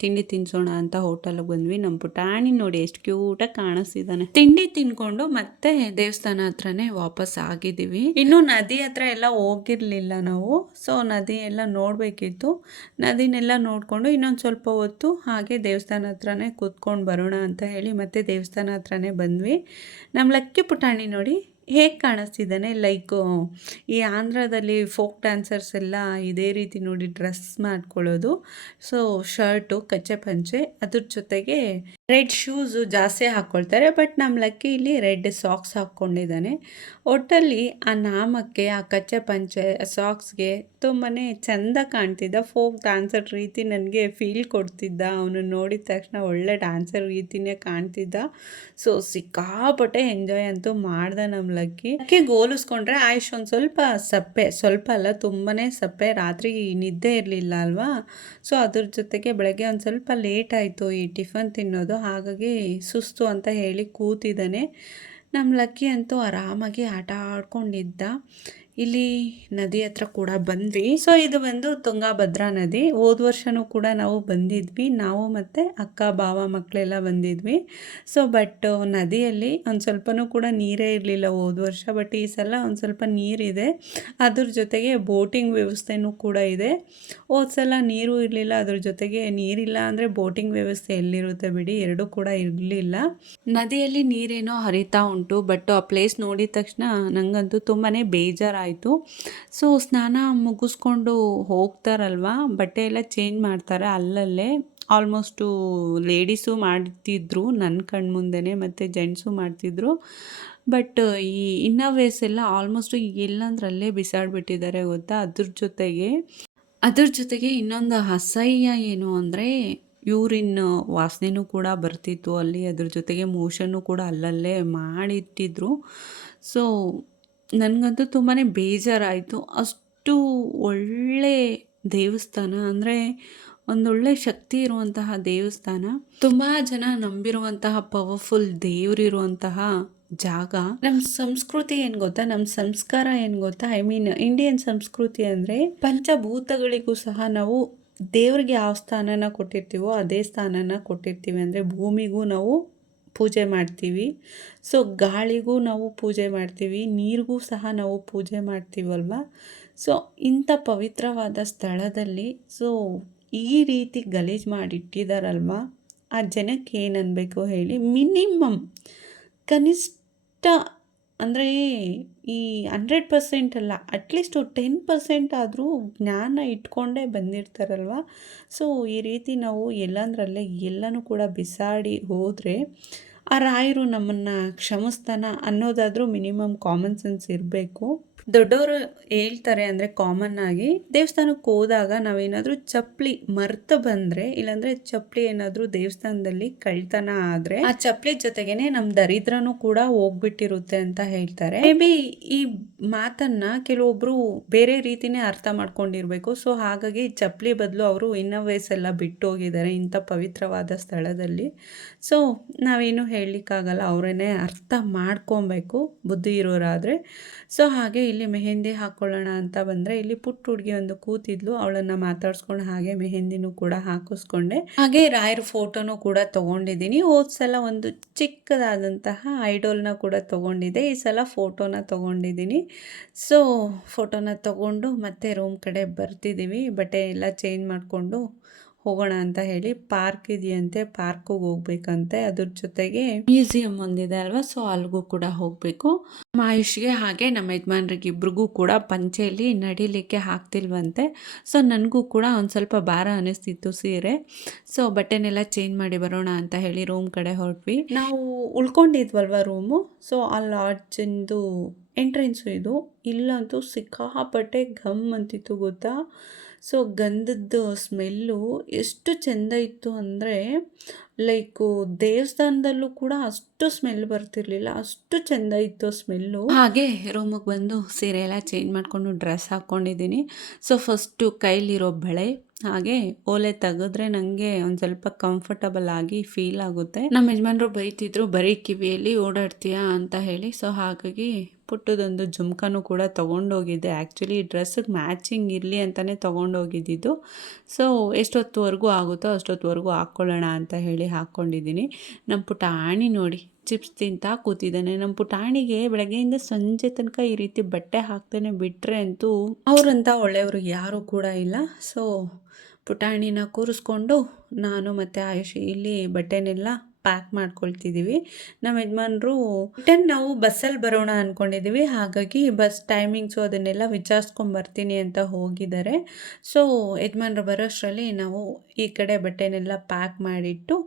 ತಿಂಡಿ ತಿನ್ಸೋಣ ಅಂತ ಹೋಟೆಲ್ಗೆ ಬಂದ್ವಿ. ನಮ್ಮ ಪುಟಾಣಿ ನೋಡಿ ಎಷ್ಟು ಕ್ಯೂಟಾಗಿ ಕಾಣಿಸ್ತಿದ್ದಾನೆ. ತಿಂಡಿ ತಿನ್ಕೊಂಡು ಮತ್ತೆ ದೇವಸ್ಥಾನ ಹತ್ರನೇ ವಾಪಸ್ ಆಗಿದ್ದೀವಿ. ಇನ್ನು ನದಿ ಹತ್ರ ಎಲ್ಲ ಹೋಗಿರ್ಲಿಲ್ಲ ನಾವು. ಸೊ ನದಿ ಎಲ್ಲ ನೋಡಬೇಕಿತ್ತು. ನದಿನೆಲ್ಲ ನೋಡಿಕೊಂಡು ಇನ್ನೊಂದು ಸ್ವಲ್ಪ ಹೊತ್ತು ಹಾಗೆ ದೇವಸ್ಥಾನ ಹತ್ರನೇ ಕೂತ್ಕೊಂಡು ಬರೋಣ ಅಂತ ಹೇಳಿ ಮತ್ತೆ ದೇವಸ್ಥಾನ ಹತ್ರನೇ ಬಂದ್ವಿ. ನಮ್ಮ ಲಕ್ಕಿ ಪುಟಾಣಿ ನೋಡಿ ಹೇಗೆ ಕಾಣಿಸ್ತಿದ್ದಾನೆ. ಲೈಕ್ ಈ ಆಂಧ್ರದಲ್ಲಿ ಫೋಕ್ ಡ್ಯಾನ್ಸರ್ಸ್ ಎಲ್ಲ ಇದೇ ರೀತಿ ನೋಡಿ ಡ್ರೆಸ್ ಮಾಡ್ಕೊಳ್ಳೋದು. ಸೊ ಶರ್ಟು ಕಚ್ಚೆ ಪಂಚೆ, ಅದ್ರ ಜೊತೆಗೆ ರೆಡ್ ಶೂಸು ಜಾಸ್ತಿ ಹಾಕ್ಕೊಳ್ತಾರೆ. ಬಟ್ ನಮ್ಮ ಲಕ್ಕಿ ಇಲ್ಲಿ ರೆಡ್ ಸಾಕ್ಸ್ ಹಾಕ್ಕೊಂಡಿದ್ದಾನೆ. ಒಟ್ಟಲ್ಲಿ ಆ ನಾಮಕ್ಕೆ, ಆ ಕಚ್ಚೆ ಪಂಚೆ, ಸಾಕ್ಸ್ಗೆ ತುಂಬಾ ಚೆಂದ ಕಾಣ್ತಿದ್ದ. ಫೋಕ್ ಡ್ಯಾನ್ಸರ್ ರೀತಿ ನನಗೆ ಫೀಲ್ ಕೊಡ್ತಿದ್ದ. ಅವನು ನೋಡಿದ ತಕ್ಷಣ ಒಳ್ಳೆ ಡ್ಯಾನ್ಸರ್ ರೀತಿಯೇ ಕಾಣ್ತಿದ್ದ. ಸೊ ಸಿಕ್ಕಾಪಟ್ಟೆ ಎಂಜಾಯ್ ಅಂತೂ ಮಾಡ್ದೆ ನಮ್ಮ ಲಕ್ಕಿ. ಹೋಲಿಸ್ಕೊಂಡ್ರೆ ಆಯುಷ್ ಒಂದು ಸ್ವಲ್ಪ ಸಪ್ಪೆ, ಸ್ವಲ್ಪ ಅಲ್ಲ ತುಂಬಾ ಸಪ್ಪೆ. ರಾತ್ರಿ ನಿದ್ದೆ ಇರಲಿಲ್ಲ ಅಲ್ವಾ. ಸೊ ಅದ್ರ ಜೊತೆಗೆ ಬೆಳಗ್ಗೆ ಒಂದು ಸ್ವಲ್ಪ ಲೇಟ್ ಆಯಿತು ಈ ಟಿಫನ್ ತಿನ್ನೋದು. ಹಾಗಾಗಿ ಸುಸ್ತು ಅಂತ ಹೇಳಿ ಕೂತಿದ್ದಾನೆ. ನಮ್ಮ ಲಕ್ಕಿ ಅಂತೂ ಆರಾಮಾಗಿ ಆಟ ಆಡ್ಕೊಂಡಿದ್ದ. ಇಲ್ಲಿ ನದಿ ಹತ್ರ ಕೂಡ ಬಂದ್ವಿ. ಸೊ ಇದು ಬಂದು ತುಂಗಾಭದ್ರಾ ನದಿ. ಹೋದ ವರ್ಷವೂ ಕೂಡ ನಾವು ಬಂದಿದ್ವಿ, ನಾವು ಮತ್ತು ಅಕ್ಕ ಬಾವ ಮಕ್ಕಳೆಲ್ಲ ಬಂದಿದ್ವಿ. ಸೊ ಬಟ್ ನದಿಯಲ್ಲಿ ಒಂದು ಸ್ವಲ್ಪನೂ ಕೂಡ ನೀರೇ ಇರಲಿಲ್ಲ ಹೋದ ವರ್ಷ. ಬಟ್ ಈ ಸಲ ಒಂದು ಸ್ವಲ್ಪ ನೀರಿದೆ. ಅದ್ರ ಜೊತೆಗೆ ಬೋಟಿಂಗ್ ವ್ಯವಸ್ಥೆನೂ ಕೂಡ ಇದೆ. ಹೋದ ಸಲ ನೀರು ಇರಲಿಲ್ಲ, ಅದ್ರ ಜೊತೆಗೆ ನೀರಿಲ್ಲ ಅಂದರೆ ಬೋಟಿಂಗ್ ವ್ಯವಸ್ಥೆ ಎಲ್ಲಿರುತ್ತೆ ಬಿಡಿ, ಎರಡೂ ಕೂಡ ಇರಲಿಲ್ಲ. ನದಿಯಲ್ಲಿ ನೀರೇನೋ ಹರಿತಾ ಉಂಟು. ಬಟ್ ಆ ಪ್ಲೇಸ್ ನೋಡಿದ ತಕ್ಷಣ ನನಗಂತೂ ತುಂಬಾ ಬೇಜಾರಾಯಿತು. ಸೊ ಸ್ನಾನ ಮುಗಿಸ್ಕೊಂಡು ಹೋಗ್ತಾರಲ್ವ, ಬಟ್ಟೆ ಎಲ್ಲ ಚೇಂಜ್ ಮಾಡ್ತಾರೆ ಅಲ್ಲಲ್ಲೇ. ಆಲ್ಮೋಸ್ಟು ಲೇಡೀಸು ಮಾಡ್ತಿದ್ರು ನನ್ನ ಕಣ್ಮುಂದೆನೇ, ಮತ್ತು ಜೆಂಟ್ಸು ಮಾಡ್ತಿದ್ರು. ಬಟ್ ಈ ಇನ್ನೋವೇಸ್ ಎಲ್ಲ ಆಲ್ಮೋಸ್ಟು ಎಲ್ಲಂದ್ರೆ ಅಲ್ಲೇ ಬಿಸಾಡಿಬಿಟ್ಟಿದ್ದಾರೆ ಗೊತ್ತಾ. ಅದ್ರ ಜೊತೆಗೆ ಇನ್ನೊಂದು ಅಸಹ್ಯ ಏನು ಅಂದರೆ ಯೂರಿನ್ ವಾಸನೆನೂ ಕೂಡ ಬರ್ತಿತ್ತು ಅಲ್ಲಿ. ಅದ್ರ ಜೊತೆಗೆ ಮೋಷನ್ನು ಕೂಡ ಅಲ್ಲಲ್ಲೇ ಮಾಡಿಟ್ಟಿದ್ರು. ಸೊ ನನಗಂತೂ ತುಂಬಾ ಬೇಜಾರಾಯಿತು. ಅಷ್ಟು ಒಳ್ಳೆ ದೇವಸ್ಥಾನ ಅಂದರೆ ಒಂದೊಳ್ಳೆ ಶಕ್ತಿ ಇರುವಂತಹ ದೇವಸ್ಥಾನ, ತುಂಬ ಜನ ನಂಬಿರುವಂತಹ ಪವರ್ಫುಲ್ ದೇವರಿರುವಂತಹ ಜಾಗ. ನಮ್ಮ ಸಂಸ್ಕೃತಿ ಏನು ಗೊತ್ತಾ, ನಮ್ಮ ಸಂಸ್ಕಾರ ಏನು ಗೊತ್ತಾ, ಐ ಮೀನ್ ಇಂಡಿಯನ್ ಸಂಸ್ಕೃತಿ ಅಂದರೆ ಪಂಚಭೂತಗಳಿಗೂ ಸಹ ನಾವು ದೇವ್ರಿಗೆ ಯಾವ ಸ್ಥಾನನ ಕೊಟ್ಟಿರ್ತೀವೋ ಅದೇ ಸ್ಥಾನನ ಕೊಟ್ಟಿರ್ತೀವಿ. ಅಂದರೆ ಭೂಮಿಗೂ ನಾವು ಪೂಜೆ ಮಾಡ್ತೀವಿ, ಸೊ ಗಾಳಿಗೂ ನಾವು ಪೂಜೆ ಮಾಡ್ತೀವಿ, ನೀರಿಗೂ ಸಹ ನಾವು ಪೂಜೆ ಮಾಡ್ತೀವಲ್ವ. ಸೊ ಇಂಥ ಪವಿತ್ರವಾದ ಸ್ಥಳದಲ್ಲಿ ಸೊ ಈ ರೀತಿ ಗಲೀಜು ಮಾಡಿಟ್ಟಿದ್ದಾರಲ್ವ, ಆ ಜನಕ್ಕೆ ಏನು ಅನ್ಬೇಕು ಹೇಳಿ. ಮಿನಿಮಮ್ ಕನಿಷ್ಠ ಅಂದರೆ ಈ 100% ಅಲ್ಲ, ಅಟ್ಲೀಸ್ಟು 10% ಆದರೂ ಜ್ಞಾನ ಇಟ್ಕೊಂಡೇ ಬಂದಿರ್ತಾರಲ್ವ. ಸೊ ಈ ರೀತಿ ನಾವು ಎಲ್ಲಂದ್ರಲ್ಲೇ ಎಲ್ಲನೂ ಕೂಡ ಬಿಸಾಡಿ ಹೋದರೆ ಆ ರಾಯರು ನಮ್ಮನ್ನು ಕ್ಷಮಿಸ್ತಾನ ಅನ್ನೋದಾದರೂ ಮಿನಿಮಮ್ ಕಾಮನ್ ಸೆನ್ಸ್ ಇರಬೇಕು. ದೊಡ್ಡವರು ಹೇಳ್ತಾರೆ ಅಂದರೆ ಕಾಮನ್ ಆಗಿ ದೇವಸ್ಥಾನಕ್ಕೆ ಹೋದಾಗ ನಾವೇನಾದರೂ ಚಪ್ಪಲಿ ಮರ್ತು ಬಂದರೆ, ಇಲ್ಲಾಂದರೆ ಚಪ್ಪಲಿ ಏನಾದರೂ ದೇವಸ್ಥಾನದಲ್ಲಿ ಕಳ್ತನ ಆದರೆ ಆ ಚಪ್ಪಲಿ ಜೊತೆಗೇನೆ ನಮ್ಮ ದರಿದ್ರನೂ ಕೂಡ ಹೋಗ್ಬಿಟ್ಟಿರುತ್ತೆ ಅಂತ ಹೇಳ್ತಾರೆ. ಮೇ ಬಿ ಈ ಮಾತನ್ನ ಕೆಲವೊಬ್ರು ಬೇರೆ ರೀತಿನೇ ಅರ್ಥ ಮಾಡ್ಕೊಂಡಿರ್ಬೇಕು. ಸೊ ಹಾಗಾಗಿ ಚಪ್ಪಲಿ ಬದಲು ಅವರು ಇನ್ನೋವೇಸ್ ಎಲ್ಲ ಬಿಟ್ಟು ಹೋಗಿದ್ದಾರೆ ಇಂಥ ಪವಿತ್ರವಾದ ಸ್ಥಳದಲ್ಲಿ. ಸೊ ನಾವೇನು ಹೇಳಲಿಕ್ಕಾಗಲ್ಲ, ಅವರೇನೆ ಅರ್ಥ ಮಾಡ್ಕೊಬೇಕು ಬುದ್ಧಿ ಇರೋರಾದರೆ. ಸೊ ಹಾಗೆ ಇಲ್ಲಿ ಮೆಹಂದಿ ಹಾಕ್ಕೊಳ್ಳೋಣ ಅಂತ ಬಂದರೆ ಇಲ್ಲಿ ಪುಟ್ಟ ಹುಡುಗಿ ಒಂದು ಕೂತಿದ್ಲು, ಅವಳನ್ನು ಮಾತಾಡ್ಸ್ಕೊಂಡು ಹಾಗೆ ಮೆಹಂದಿನೂ ಕೂಡ ಹಾಕಿಸ್ಕೊಂಡೆ. ಹಾಗೆ ರಾಯರ ಫೋಟೋನು ಕೂಡ ತೊಗೊಂಡಿದ್ದೀನಿ. ಹೋದ ಸಲ ಒಂದು ಚಿಕ್ಕದಾದಂತಹ ಐಡೋಲ್ನ ಕೂಡ ತೊಗೊಂಡಿದ್ದೆ, ಈ ಸಲ ಫೋಟೋನ ತೊಗೊಂಡಿದ್ದೀನಿ. ಸೊ ಫೋಟೋನ ತೊಗೊಂಡು ಮತ್ತೆ ರೂಮ್ ಕಡೆ ಬರ್ತಿದ್ದೀವಿ. ಬಟ್ಟೆ ಎಲ್ಲ ಚೇಂಜ್ ಮಾಡಿಕೊಂಡು ಹೋಗೋಣ ಅಂತ ಹೇಳಿ ಪಾರ್ಕ್ ಇದೆಯಂತೆ, ಪಾರ್ಕಿಗೆ ಹೋಗ್ಬೇಕಂತೆ. ಅದ್ರ ಜೊತೆಗೆ ಮ್ಯೂಸಿಯಂ ಒಂದಿದೆ ಅಲ್ವಾ, ಸೊ ಅಲ್ಲಿಗೂ ಕೂಡ ಹೋಗಬೇಕು. ಆಯುಷ್ಗೆ ಹಾಗೆ ನಮ್ಮ ಯಜಮಾನ್ರಿಗೆ ಇಬ್ರಿಗೂ ಕೂಡ ಪಂಚೆಯಲ್ಲಿ ನಡಿಲಿಕ್ಕೆ ಆಗ್ತಿಲ್ವಂತೆ. ಸೊ ನನಗೂ ಕೂಡ ಒಂದು ಸ್ವಲ್ಪ ಭಾರ ಅನ್ನಿಸ್ತಿತ್ತು ಸೀರೆ. ಸೊ ಬಟ್ಟೆನೆಲ್ಲ ಚೇಂಜ್ ಮಾಡಿ ಬರೋಣ ಅಂತ ಹೇಳಿ ರೂಮ್ ಕಡೆ ಹೊರಟ್ವಿ. ನಾವು ಉಳ್ಕೊಂಡಿದ್ವಲ್ವ ರೂಮು, ಸೊ ಆ ಲಾಡ್ಜಿಂದು ಎಂಟ್ರೆನ್ಸು ಇದು. ಇಲ್ಲಂತೂ ಸಿಕ್ಕಾಪಟ್ಟೆ ಘಮ್ ಅಂತಿತ್ತು ಗೊತ್ತಾ. ಸೊ ಗಂಧದ ಸ್ಮೆಲ್ಲು ಎಷ್ಟು ಚೆಂದ ಇತ್ತು ಅಂದರೆ ಲೈಕು ದೇವಸ್ಥಾನದಲ್ಲೂ ಕೂಡ ಅಷ್ಟು ಸ್ಮೆಲ್ ಬರ್ತಿರ್ಲಿಲ್ಲ, ಅಷ್ಟು ಚೆಂದ ಇತ್ತು ಸ್ಮೆಲ್ಲು. ಹಾಗೆ ರೂಮಿಗೆ ಬಂದು ಸೀರೆ ಎಲ್ಲ ಚೇಂಜ್ ಮಾಡಿಕೊಂಡು ಡ್ರೆಸ್ ಹಾಕ್ಕೊಂಡಿದ್ದೀನಿ. ಸೊ ಫಸ್ಟು ಕೈಲಿರೋ ಬಳೆ ಹಾಗೆ ಓಲೆ ತೆಗೆದ್ರೆ ನನಗೆ ಒಂದು ಸ್ವಲ್ಪ ಕಂಫರ್ಟಬಲ್ ಆಗಿ ಫೀಲ್ ಆಗುತ್ತೆ. ನಮ್ಮ ಯಜಮಾನರು ಬೈತಿದ್ರು ಬರೀ ಕಿವಿಯಲ್ಲಿ ಓಡಾಡ್ತೀಯಾ ಅಂತ ಹೇಳಿ. ಸೊ ಹಾಗಾಗಿ ಪುಟ್ಟದೊಂದು ಜುಮ್ಕನೂ ಕೂಡ ತೊಗೊಂಡೋಗಿದ್ದೆ. ಆ್ಯಕ್ಚುಲಿ ಡ್ರೆಸ್ಸಿಗೆ ಮ್ಯಾಚಿಂಗ್ ಇರಲಿ ಅಂತಲೇ ತೊಗೊಂಡೋಗಿದ್ದಿದ್ದು. ಸೊ ಎಷ್ಟೊತ್ತುವರೆಗೂ ಆಗುತ್ತೋ ಅಷ್ಟೊತ್ತುವರೆಗೂ ಹಾಕ್ಕೊಳ್ಳೋಣ ಅಂತ ಹೇಳಿ ಹಾಕ್ಕೊಂಡಿದ್ದೀನಿ. ನಮ್ಮ ಪುಟಾಣಿ ನೋಡಿ ಚಿಪ್ಸ್ ತಿಂತಾ ಕೂತಿದ್ದಾನೆ. ನಮ್ಮ ಪುಟಾಣಿಗೆ ಬೆಳಗ್ಗೆಯಿಂದ ಸಂಜೆ ತನಕ ಈ ರೀತಿ ಬಟ್ಟೆ ಹಾಕ್ತಾನೆ ಬಿಟ್ಟರೆ ಅಂತೂ ಅವರಂತ ಒಳ್ಳೆಯವರು ಯಾರೂ ಕೂಡ ಇಲ್ಲ. ಸೊ ಪುಟಾಣಿನ ಕೂರಿಸ್ಕೊಂಡು ನಾನು ಮತ್ತು ಆಯುಷಿ ಇಲ್ಲಿ ಬಟ್ಟೆನೆಲ್ಲ ಪ್ಯಾಕ್ ಮಾಡ್ಕೊಳ್ತಿದ್ದೀವಿ. ನಮ್ಮ ಯಜಮಾನರು ರಿಟರ್ನ್ ನಾವು ಬಸ್ಸಲ್ಲಿ ಬರೋಣ ಅಂದ್ಕೊಂಡಿದ್ದೀವಿ. ಹಾಗಾಗಿ ಬಸ್ ಟೈಮಿಂಗ್ಸು ಅದನ್ನೆಲ್ಲ ವಿಚಾರಿಸ್ಕೊಂಬರ್ತೀನಿ ಅಂತ ಹೋಗಿದ್ದಾರೆ. ಸೊ ಯಜಮಾನರು ಬರೋಷ್ಟರಲ್ಲಿ ನಾವು ಈ ಕಡೆ ಬಟ್ಟೆನೆಲ್ಲ ಪ್ಯಾಕ್ ಮಾಡಿಟ್ಟು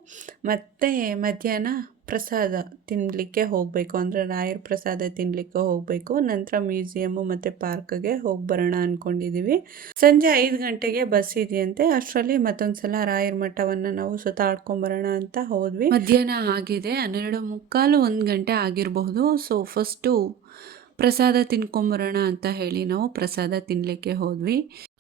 ಮತ್ತೆ ಮಧ್ಯಾಹ್ನ ಪ್ರಸಾದ ತಿನ್ನಲಿಕ್ಕೆ ಹೋಗಬೇಕು, ಅಂದರೆ ರಾಯರ ಪ್ರಸಾದ ತಿನ್ನಲಿಕ್ಕೆ ಹೋಗಬೇಕು. ನಂತರ ಮ್ಯೂಸಿಯಮ್ಮು ಮತ್ತು ಪಾರ್ಕ್ಗೆ ಹೋಗಿ ಬರೋಣ ಅಂದ್ಕೊಂಡಿದ್ದೀವಿ. ಸಂಜೆ 5 ಗಂಟೆಗೆ ಬಸ್ ಇದೆಯಂತೆ. ಅಷ್ಟರಲ್ಲಿ ಮತ್ತೊಂದು ಸಲ ರಾಯರ ಮಠವನ್ನು ನಾವು ಸುತ್ತಾಡ್ಕೊಂಬರೋಣ ಅಂತ ಹೋದ್ವಿ. ಮಧ್ಯಾಹ್ನ ಆಗಿದೆ, 12:45 1 ಗಂಟೆ ಆಗಿರಬಹುದು. ಸೊ ಫಸ್ಟು ಪ್ರಸಾದ ತಿನ್ಕೊಂಬರೋಣ ಅಂತ ಹೇಳಿ ನಾವು ಪ್ರಸಾದ ತಿನ್ನಲಿಕ್ಕೆ ಹೋದ್ವಿ.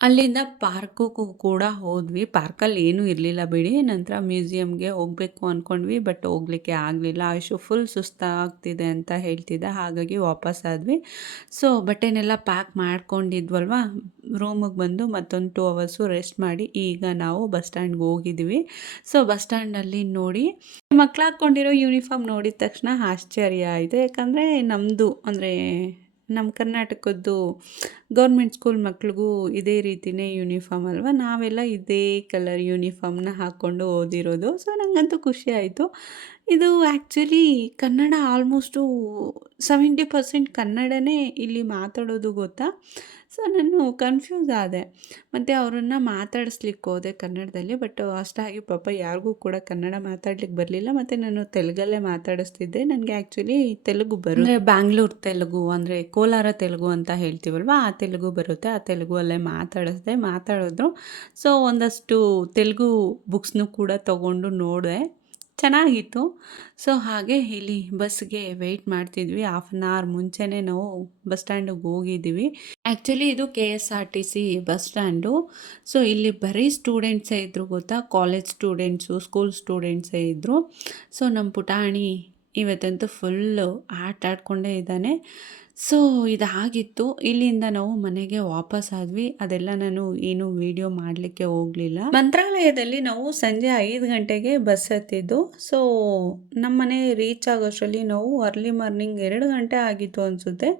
ಅಲ್ಲಿಂದ ಪಾರ್ಕಿಗೂ ಕೂಡ ಹೋದ್ವಿ. ಪಾರ್ಕಲ್ಲಿ ಏನೂ ಇರಲಿಲ್ಲ ಬಿಡಿ. ನಂತರ ಮ್ಯೂಸಿಯಮ್ಗೆ ಹೋಗಬೇಕು ಅಂದ್ಕೊಂಡ್ವಿ, ಬಟ್ ಹೋಗ್ಲಿಕ್ಕೆ ಆಗಲಿಲ್ಲ. ಆಯುಷು ಫುಲ್ ಸುಸ್ತಾಗ್ತಿದೆ ಅಂತ ಹೇಳ್ತಿದ್ದ, ಹಾಗಾಗಿ ವಾಪಸ್ ಆದ್ವಿ. ಸೊ ಬಟ್ಟೆನೆಲ್ಲ ಪ್ಯಾಕ್ ಮಾಡ್ಕೊಂಡಿದ್ವಲ್ವ, ರೂಮಿಗೆ ಬಂದು ಮತ್ತೊಂದು 2 ಅವರ್ಸು ರೆಸ್ಟ್ ಮಾಡಿ ಈಗ ನಾವು ಬಸ್ ಸ್ಟ್ಯಾಂಡ್ಗೆ ಹೋಗಿದ್ವಿ. ಸೊ ಬಸ್ ಸ್ಟ್ಯಾಂಡಲ್ಲಿ ನೋಡಿ ಮಕ್ಳು ಹಾಕ್ಕೊಂಡಿರೋ ಯೂನಿಫಾರ್ಮ್ ನೋಡಿದ ತಕ್ಷಣ ಆಶ್ಚರ್ಯ ಆಯಿತು. ಯಾಕಂದರೆ ನಮ್ಮದು ಅಂದರೆ ನಮ್ಮ ಕರ್ನಾಟಕದ್ದು ಗೌರ್ಮೆಂಟ್ ಸ್ಕೂಲ್ ಮಕ್ಳಿಗೂ ಇದೇ ರೀತಿಯೇ ಯೂನಿಫಾರ್ಮ್ ಅಲ್ವಾ, ನಾವೆಲ್ಲ ಇದೇ ಕಲರ್ ಯೂನಿಫಾರ್ಮ್ನ ಹಾಕ್ಕೊಂಡು ಓದಿರೋದು. ಸೊ ನನಗಂತೂ ಖುಷಿ ಆಯಿತು. ಇದು ಆ್ಯಕ್ಚುಲಿ ಕನ್ನಡ ಆಲ್ಮೋಸ್ಟು 70% ಕನ್ನಡನೇ ಇಲ್ಲಿ ಮಾತಾಡೋದು ಗೊತ್ತಾ. ಸೊ ನಾನು ಕನ್ಫ್ಯೂಸ್ ಆದೆ. ಮತ್ತು ಅವರನ್ನು ಮಾತಾಡಿಸ್ಲಿಕ್ಕೆ ಹೋದೆ ಕನ್ನಡದಲ್ಲಿ. ಬಟ್ ಅಷ್ಟಾಗಿ ಪಾಪ ಯಾರಿಗೂ ಕೂಡ ಕನ್ನಡ ಮಾತಾಡ್ಲಿಕ್ಕೆ ಬರಲಿಲ್ಲ. ಮತ್ತು ನಾನು ತೆಲುಗಲ್ಲೇ ಮಾತಾಡಿಸ್ತಿದ್ದೆ. ನನಗೆ ಆ್ಯಕ್ಚುಲಿ ತೆಲುಗು ಅಂದರೆ ಬ್ಯಾಂಗ್ಳೂರು ತೆಲುಗು ಅಂದರೆ ಕೋಲಾರ ತೆಲುಗು ಅಂತ ಹೇಳ್ತೀವಲ್ವ, ಆ ತೆಲುಗು ಬರುತ್ತೆ. ಆ ತೆಲುಗಲ್ಲೇ ಮಾತಾಡಿದ್ರು. ಸೊ ಒಂದಷ್ಟು ತೆಲುಗು ಬುಕ್ಸ್ನು ಕೂಡ ತೊಗೊಂಡು ನೋಡಿದೆ, ಚೆನ್ನಾಗಿತ್ತು. ಸೊ ಹಾಗೆ ಇಲ್ಲಿ ಬಸ್ಗೆ ವೆಯ್ಟ್ ಮಾಡ್ತಿದ್ವಿ. ಹಾಫ್ ಆನ್ ಅವರ್ ಮುಂಚೆನೇ ನಾವು ಬಸ್ ಸ್ಟ್ಯಾಂಡಿಗೆ ಹೋಗಿದ್ದೀವಿ. ಆ್ಯಕ್ಚುಲಿ ಇದು KSRTC ಬಸ್ ಸ್ಟ್ಯಾಂಡು. ಸೊ ಇಲ್ಲಿ ಬರೀ ಸ್ಟೂಡೆಂಟ್ಸೇ ಇದ್ದರು ಗೊತ್ತಾ, ಕಾಲೇಜ್ ಸ್ಟೂಡೆಂಟ್ಸು, ಸ್ಕೂಲ್ ಸ್ಟೂಡೆಂಟ್ಸೇ ಇದ್ದರು. ಸೊ ನಮ್ಮ ಪುಟಾಣಿ ಇವತ್ತಂತೂ ಫುಲ್ಲು ಆಟಾಡ್ಕೊಂಡೇ ಇದ್ದಾನೆ. ಸೊ ಇದಾಗಿತ್ತು. ಇಲ್ಲಿಂದ ನಾವು ಮನೆಗೆ ವಾಪಸ್ ಆದ್ವಿ. ಅದೆಲ್ಲ ನಾನು ಏನು ವಿಡಿಯೋ ಮಾಡಲಿಕ್ಕೆ ಹೋಗಲಿಲ್ಲ. ಮಂತ್ರಾಲಯದಲ್ಲಿ ನಾವು ಸಂಜೆ 5 ಗಂಟೆಗೆ ಬಸ್ ಹತ್ತಿದ್ದು. ಸೊ ನಮ್ಮ ಮನೆ ರೀಚ್ ಆಗೋಷ್ಟರಲ್ಲಿ ನಾವು ಅರ್ಲಿ ಮಾರ್ನಿಂಗ್ 2 ಗಂಟೆ ಆಗಿತ್ತು ಅನಿಸುತ್ತೆ.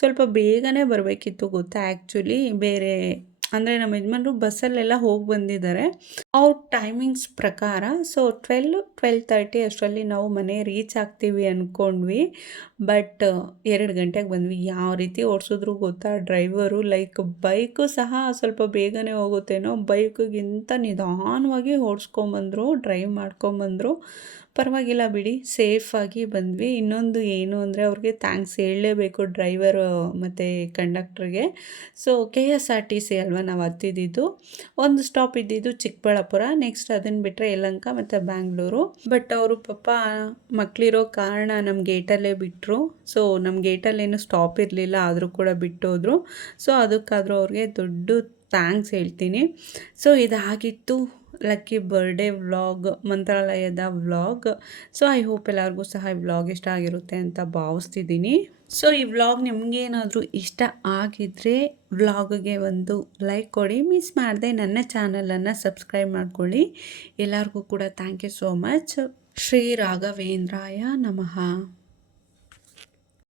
ಸ್ವಲ್ಪ ಬೇಗನೆ ಬರಬೇಕಿತ್ತು ಗೊತ್ತಾ. ಆ್ಯಕ್ಚುಲಿ ಬೇರೆ ಅಂದರೆ ನಮ್ಮ ಯಜಮಾನ್ರು ಬಸ್ಸಲ್ಲೆಲ್ಲ ಹೋಗಿ ಬಂದಿದ್ದಾರೆ ಅವ್ರ ಟೈಮಿಂಗ್ಸ್ ಪ್ರಕಾರ. ಸೊ 12-12:30 ಅಷ್ಟರಲ್ಲಿ ನಾವು ಮನೆ ರೀಚ್ ಆಗ್ತೀವಿ ಅಂದ್ಕೊಂಡ್ವಿ. ಬಟ್ 2 ಗಂಟೆಗೆ ಬಂದ್ವಿ. ಯಾವ ರೀತಿ ಓಡಿಸಿದ್ರು ಗೊತ್ತಾ ಡ್ರೈವರು. ಲೈಕ್ ಬೈಕು ಸಹ ಸ್ವಲ್ಪ ಬೇಗನೆ ಹೋಗುತ್ತೇನೋ, ಬೈಕಿಗಿಂತ ನಿಧಾನವಾಗಿ ಓಡಿಸ್ಕೊಂಬಂದರು, ಡ್ರೈವ್ ಮಾಡ್ಕೊಂಬಂದರು. ಪರವಾಗಿಲ್ಲ ಬಿಡಿ, ಸೇಫಾಗಿ ಬಂದ್ವಿ. ಇನ್ನೊಂದು ಏನು ಅಂದರೆ ಅವ್ರಿಗೆ ಥ್ಯಾಂಕ್ಸ್ ಹೇಳಲೇಬೇಕು, ಡ್ರೈವರು ಮತ್ತು ಕಂಡಕ್ಟ್ರಿಗೆ. ಸೊ KSRTC ಅಲ್ವಾ ನಾವು ಹತ್ತಿದ್ದು. ಒಂದು ಸ್ಟಾಪ್ ಇದ್ದಿದ್ದು ಚಿಕ್ಕಬಳ್ಳಾಪುರ, ನೆಕ್ಸ್ಟ್ ಅದನ್ನು ಬಿಟ್ಟರೆ ಯಲಹಂಕ ಮತ್ತು ಬ್ಯಾಂಗ್ಳೂರು. ಬಟ್ ಅವರು ಪಾಪ ಮಕ್ಕಳಿರೋ ಕಾರಣ ನಮ್ಮ ಗೇಟಲ್ಲೇ ಬಿಟ್ಟರು. ಸೊ ನಮ್ಮ ಗೇಟಲ್ಲೇನು ಸ್ಟಾಪ್ ಇರಲಿಲ್ಲ, ಆದರೂ ಕೂಡ ಬಿಟ್ಟೋದ್ರು. ಸೊ ಅದಕ್ಕಾದರೂ ಅವ್ರಿಗೆ ದೊಡ್ಡ ಥ್ಯಾಂಕ್ಸ್ ಹೇಳ್ತೀನಿ. ಸೊ ಇದಾಗಿತ್ತು ಲಕ್ಕಿ ಬರ್ಡೇ ವ್ಲಾಗ್, ಮಂತ್ರಾಲಯದ ವ್ಲಾಗ್. ಸೊ ಐ ಹೋಪ್ ಎಲ್ಲರಿಗೂ ಸಹ ಈ ವ್ಲಾಗ್ ಇಷ್ಟ ಆಗಿರುತ್ತೆ ಅಂತ ಭಾವಿಸ್ತಿದ್ದೀನಿ. ಸೊ ಈ ವ್ಲಾಗ್ ನಿಮಗೇನಾದರೂ ಇಷ್ಟ ಆಗಿದ್ದರೆ ವ್ಲಾಗ್ಗೆ ಒಂದು ಲೈಕ್ ಕೊಡಿ. ಮಿಸ್ ಮಾಡದೆ ನನ್ನ ಚಾನಲನ್ನು ಸಬ್ಸ್ಕ್ರೈಬ್ ಮಾಡ್ಕೊಳ್ಳಿ. ಎಲ್ಲರಿಗೂ ಕೂಡ thank you so much. Shri ರಾಘವೇಂದ್ರಾಯ ನಮಃ.